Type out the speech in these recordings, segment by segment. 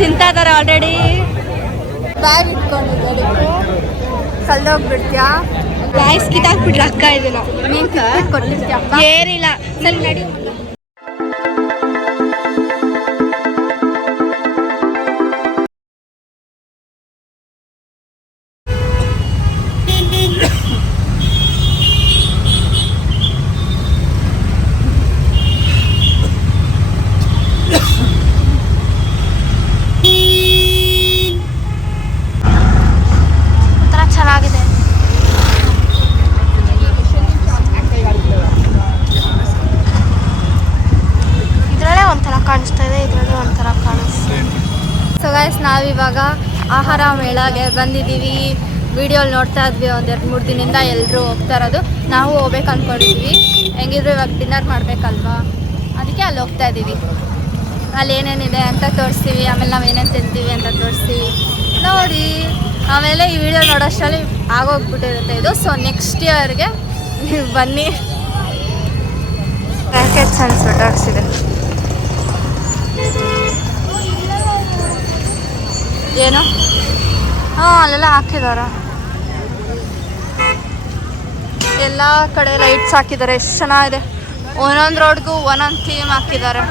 ತಿಂತಾ ಇದಾರೆ already bag ಇಟ್ಕೊಂಡಿದ್ದೆ ಕಲ್ದೋಗ್ಬಿಡ್ತೀಯಾ ವಾಯ್ಸ್ ಕಿತ್ತಾಕ್ಬಿಟ್ಲ ಅಕ್ಕ ಇದನ್ನ. ನೀನ್ ಕೊಟ್ಟಿರ್ತೀಯ ಏರಿಲ್ಲ ಸರಿ ನಡಿ. ಗೈಸ್ ನಾವಿವಾಗ ಆಹಾರ ಮೇಳಗೆ ಬಂದಿದ್ದೀವಿ. ವಿಡಿಯೋಲಿ ನೋಡ್ತಾ ಇದ್ವಿ ಒಂದು ಎರಡು ಮೂರು ದಿನದಿಂದ ಎಲ್ಲರೂ ಹೋಗ್ತಾ ಇರೋದು. ನಾವು ಹೋಗ್ಬೇಕು ಅಂದ್ಕೊಂಡಿದ್ವಿ ಹೆಂಗಿದ್ರು ಇವಾಗ ಡಿನ್ನರ್ ಮಾಡಬೇಕಲ್ವಾ? ಅದಕ್ಕೆ ಅಲ್ಲಿ ಹೋಗ್ತಾ ಇದ್ದೀವಿ. ಅಲ್ಲಿ ಏನೇನಿದೆ ಅಂತ ತೋರಿಸ್ತೀವಿ. ಆಮೇಲೆ ನಾವು ಏನೇನು ತಿಂತೀವಿ ಅಂತ ತೋರಿಸ್ತೀವಿ. ನೋಡಿ, ಆಮೇಲೆ ಈ ವಿಡಿಯೋ ನೋಡೋಷ್ಟರಲ್ಲಿ ಆಗೋಗ್ಬಿಟ್ಟಿರುತ್ತೆ ಇದು. ಸೊ ನೆಕ್ಸ್ಟ್ ಇಯರ್ಗೆ ನೀವು ಬನ್ನಿ. ಪ್ಯಾಕೆಟ್ಸ್ ಚೆನ್ನಾಗಿ ಸ್ವೆಟರ್ಸ್ ಏನು? ಹಾಂ, ಅಲ್ಲೆಲ್ಲ ಹಾಕಿದಾರ? ಎಲ್ಲ ಕಡೆ ಲೈಟ್ಸ್ ಹಾಕಿದ್ದಾರೆ ಎಷ್ಟು ಚೆನ್ನಾಗಿದೆ. ಒಂದೊಂದು ರೋಡ್ಗೂ ಒಂದೊಂದು ಥೀಮ್ ಹಾಕಿದ್ದಾರೆ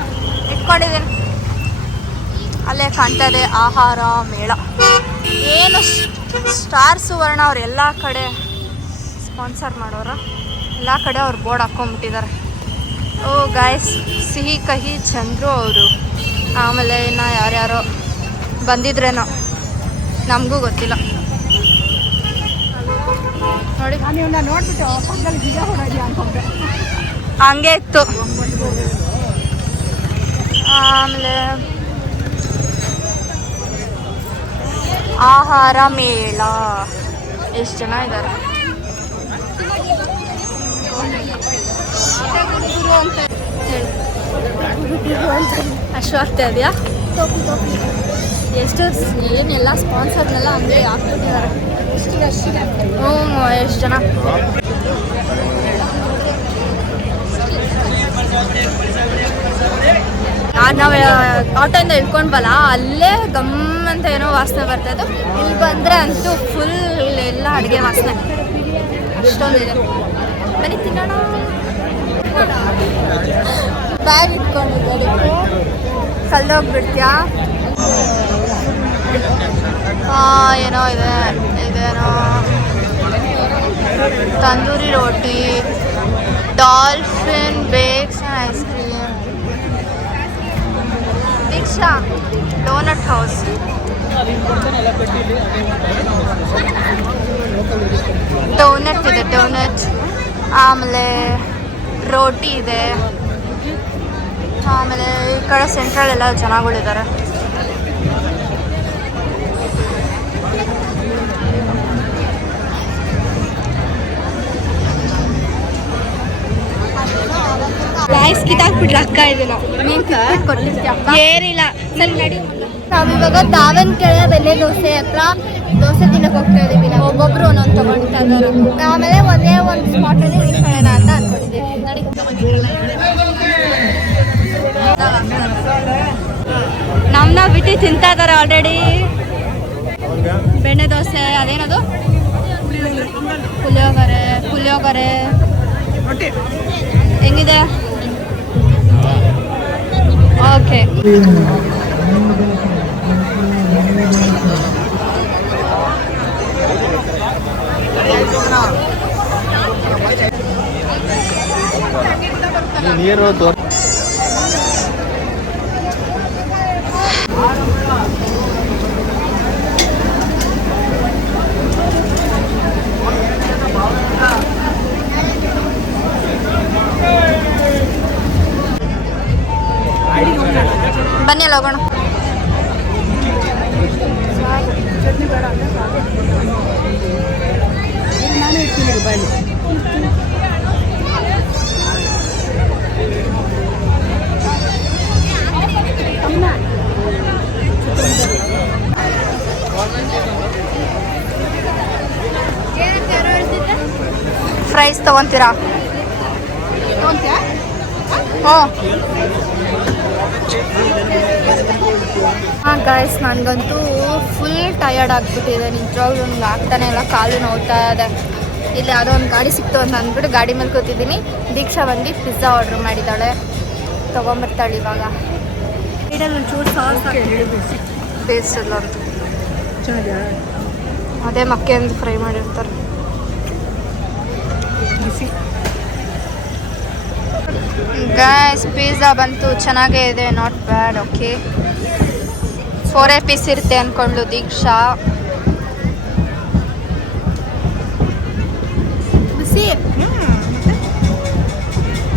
ಇಟ್ಕೊಂಡಿದ್ದೀನಿ ಅಲ್ಲೇ ಕಾಣ್ತಾ ಇದೆ ಆಹಾರ ಮೇಳ. ಏನು ಸ್ಟಾರ್ ಸುವರ್ಣ ಅವ್ರು ಎಲ್ಲ ಕಡೆ ಸ್ಪಾನ್ಸರ್ ಮಾಡೋರು. ಎಲ್ಲ ಕಡೆ ಅವ್ರು ಬೋರ್ಡ್ ಹಾಕ್ಕೊಂಬಿಟ್ಟಿದ್ದಾರೆ ಓ ಗಾಯ್ಸ್ ಸಿಹಿ ಕಹಿ ಚಂದ್ರು ಅವರು. ಆಮೇಲೆ ಇನ್ನು ಯಾರ್ಯಾರೋ ಬಂದಿದ್ರೇನೋ? ನಮಗೂ ಗೊತ್ತಿಲ್ಲ. ನೋಡಿ. ಹಂಗೆ ಇತ್ತು. ಆಮೇಲೆ ಆಹಾರ ಮೇಳ. ಎಷ್ಟು ಜನ ಇದ್ದಾರೆ ಅಷ್ಟು ಆಗ್ತಾ ಇದೆಯಾ ಎಷ್ಟು ಏನೆಲ್ಲ ಸ್ಪಾನ್ಸರ್ನೆಲ್ಲ ಅಂದರೆ ಹಾಕ್ಬಿಟ್ಟಿದ್ದಾರೆ. ಹ್ಞೂ, ಎಷ್ಟು ಜನ? ನಾವು ಆಟೋಯಿಂದ ಇಳ್ಕೊಂಡ್ಬಲ್ಲ ಅಲ್ಲೇ ಗಮ್ ಅಂತ ಏನೋ ವಾಸನೆ ಬರ್ತದೆ ಇಲ್ಲಿ ಬಂದರೆ ಅಂತೂ ಫುಲ್ ಎಲ್ಲ ಅಡುಗೆ ವಾಸನೆ. ಅಷ್ಟೊಂದಿದೆ. ಬನ್ನಿ, ತಿನ್ನೋಣ. ಬ್ಯಾಗ್ ಇಟ್ಕೊಂಡಿದ್ದೆ ಕಲ್ದೋಗ್ಬಿಡ್ತೀಯಾ? ಏನೋ ಇದೆ, ಇದೇನೋ. Tandoori roti, Dolphin bakes ice cream. Deeksha, doughnut house. Doughnut ಇದೆ, ಡೋನಟ್. ಆಮೇಲೆ ರೋಟಿ ಇದೆ. ಆಮೇಲೆ ಈ ಕಡೆ ಸೆಂಟ್ರಲ್ ಎಲ್ಲ ಜನಗಳಿದ್ದಾರೆ ವಾಯ್ಸ್ ಕಿತ್ತಾಕ್ಬಿಟ್ಲ ಅಕ್ಕ ಇದನ್ನ ಏರಿಲ್ಲ ಸರಿ ನಡಿ. ನಾವಿವಾಗ ದಾವಣಗೆರೆ ಬೆಲೆ ದೋಸೆ ಹತ್ರ ದೋಸೆ ತಿನ್ನಕ್ ಹೋಗ್ತಾ ಇದೀವಿ ನಾವು. ಒಬ್ಬೊಬ್ರು ಒಂದೊಂದು ತಗೊಂಡ್ತಾ ಇದ್ದಾರೆ. ಆಮೇಲೆ ಒಂದೇ ಒಂದು ಸ್ಪಾಟ್ ಅಲ್ಲಿ ನಿಂತ್ಕೊಳ್ಳೋಣ ಅಂತ ಅನ್ಕೊಂಡಿದ್ದೀವಿ ನಡಿ. ನಮ್ನ ಬಿಟ್ಟು ತಿಂತಾ ಇದಾರೆ ಆಲ್ರೆಡಿ ಬೆಣ್ಣೆ ದೋಸೆ ಅದೇನದು? ಪುಳಿಯೋಗರೆ ಪುಳಿಯೋಗರೆ. ಹೆಂಗಿದೆ? ಓಕೆ. ನೀರು ತೋರ್ ಅಲ್ಲಿ ಹೋಗೋಣ. ಫ್ರೈಸ್ ತಗೊಂತೀರಾ? ಹ್ಞೂ ಹಾಂ ಗಾಯ್ಸ್ ನನಗಂತೂ ಫುಲ್ ಟಯರ್ಡ್ ಆಗಿಬಿಟ್ಟಿದೆ. ನಿಜವಾಗ್ಲೂ ನನಗೆ ಆಗ್ತಾನೆ ಇಲ್ಲ ಕಾಲು ನೋಡ್ತಾ ಇದೆ. ಇಲ್ಲಿ ಯಾವುದೋ ಒಂದು ಗಾಡಿ ಸಿಕ್ತು ಅಂತ ಅಂದ್ಬಿಟ್ಟು ಗಾಡಿ ಮೇಲೆ ಕೂತಿದ್ದೀನಿ. ದೀಕ್ಷಾ ಬಂದು ಪಿಜ್ಜಾ ಆರ್ಡ್ರ್ ಮಾಡಿದ್ದಾಳೆ. ತೊಗೊಂಬರ್ತಾಳೆ ಇವಾಗ. ಬೇಸಲ್ಲ ಸಾಸ್ ಬೇಸ್ ಎಲ್ಲ ಅದೇ ಮಕ್ಕೆ ಒಂದು ಫ್ರೈ ಮಾಡಿರ್ತಾರೆ. ಗಾಯ್ಸ್ ಪಿಜ್ಜಾ ಬಂತು. ಚೆನ್ನಾಗೇ ಇದೆ. ನಾಟ್ ಬ್ಯಾಡ್ ಓಕೆ ಫೋರೇ ಪೀಸ್ ಇರುತ್ತೆ ಅಂದ್ಕೊಂಡು ದೀಕ್ಷಾ.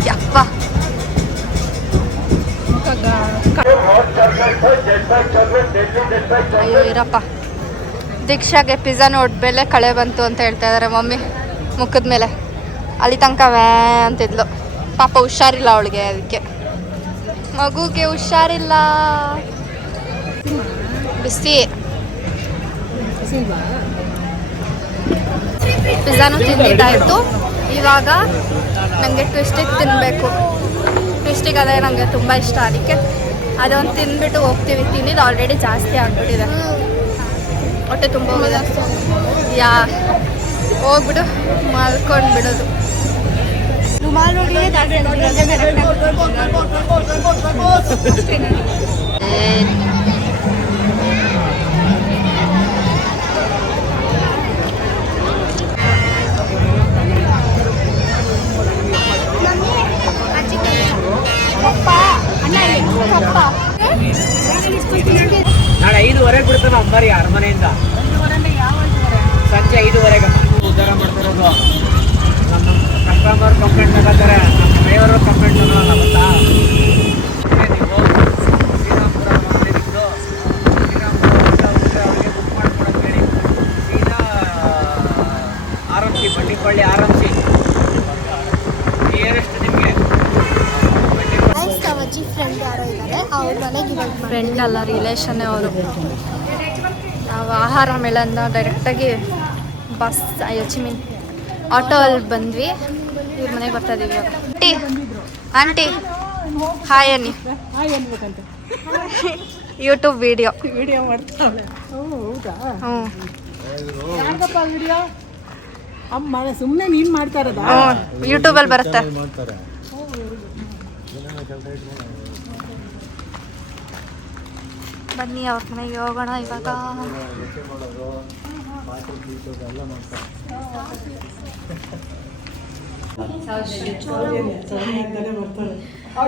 ಯಪ್ಪ. ಅಯ್ಯೋ ಇರಪ್ಪ. ದೀಕ್ಷಾಗೆ ಪಿಜ್ಜಾ ನೋಡ್ಬೇಲೆ ಕಳೆ ಬಂತು ಅಂತ ಹೇಳ್ತಾ ಇದ್ದಾರೆ ಮಮ್ಮಿ. ಮುಖದ ಮೇಲೆ. ಅಲ್ಲಿ ತನಕ ವ್ಯಾ ಅಂತಿದ್ಲು. ಪಾಪ ಹುಷಾರಿಲ್ಲ ಅವಳಿಗೆ ಅದಕ್ಕೆ. ಮಗುಗೆ ಹುಷಾರಿಲ್ಲ. ಬಿಸಿ. ಪಿಜ್ಜಾನು ತಿಂದಿದ್ದಾಯಿತು. ಇವಾಗ ನನಗೆ ಟ್ವಿಸ್ಟಿಗೆ ತಿನ್ನಬೇಕು ಟ್ವಿಸ್ಟಿಗೆ ಅದೇ ನನಗೆ ತುಂಬ ಇಷ್ಟ ಅದಕ್ಕೆ. ಅದೊಂದು ತಿಂದ್ಬಿಟ್ಟು ಹೋಗ್ತೀವಿ. ತಿಂದಿದ್ದು ಆಲ್ರೆಡಿ ಜಾಸ್ತಿ ಆಗ್ಬಿಟ್ಟಿದೆ. ಹೊಟ್ಟೆ ತುಂಬ ಹೋಗಿದೆ. ಯಾ, ಹೋಗ್ಬಿಡು. ಮಲ್ಕೊಂಡು ಬಿಡೋದು. ನಾಳೆ ಐದುವರೆಗೆ ಬಿಡ್ತಾನ ಅಂಬಾರಿ ಅರಮನೆಯಿಂದ. R M C Bandipalli R M nearest ನಿಮಗೆ ಅಜ್ಜಿ ಫ್ರೆಂಡ್ ಯಾರೋ ಇದ್ದಾರೆ ಅವ್ರ ಮನೆಗೆ ಇವಾಗ ಫ್ರೆಂಡ್ ಅಲ್ಲ ರಿಲೇಷನ್ ಅವರು. ನಾವು ಆಹಾರ ಮೇಳದಿಂದ ಡೈರೆಕ್ಟಾಗಿ ಬಸ್ ಯೋಚಿ ಮೀನ್ ಆಟೋ ಅಲ್ಲಿ ಬಂದ್ವಿ. ಇವ್ರ ಮನೆಗೆ ಬರ್ತಾ ಇದೀವಿ ಇವಾಗ. ಆಂಟಿ ಆಂಟಿ ಹಾಯ್ ಅನ್ನಿ ಯೂಟ್ಯೂಬ್ ವಿಡಿಯೋ ವಿಡಿಯೋ ಹೌದಾ? ಹ್ಞೂ ಅಮ್ಮ ಸುಮ್ಮನೆ ನೀನು ಮಾಡ್ತಾ ಇರೋದಾ? ಹ್ಞೂ ಯೂಟ್ಯೂಬಲ್ಲಿ ಬರುತ್ತೆ. ಬನ್ನಿ ಅವ್ರ ಮನೆಗೆ ಹೋಗೋಣ ಇವಾಗ.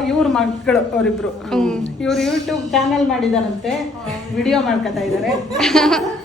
ಇವ್ರ ಮಕ್ಕಳು ಅವರಿಬ್ರು. ಇವ್ರು ಯೂಟ್ಯೂಬ್ ಚಾನಲ್ ಮಾಡಿದಾರಂತೆ. ವಿಡಿಯೋ ಮಾಡ್ಕೊತಾ ಇದ್ದಾರೆ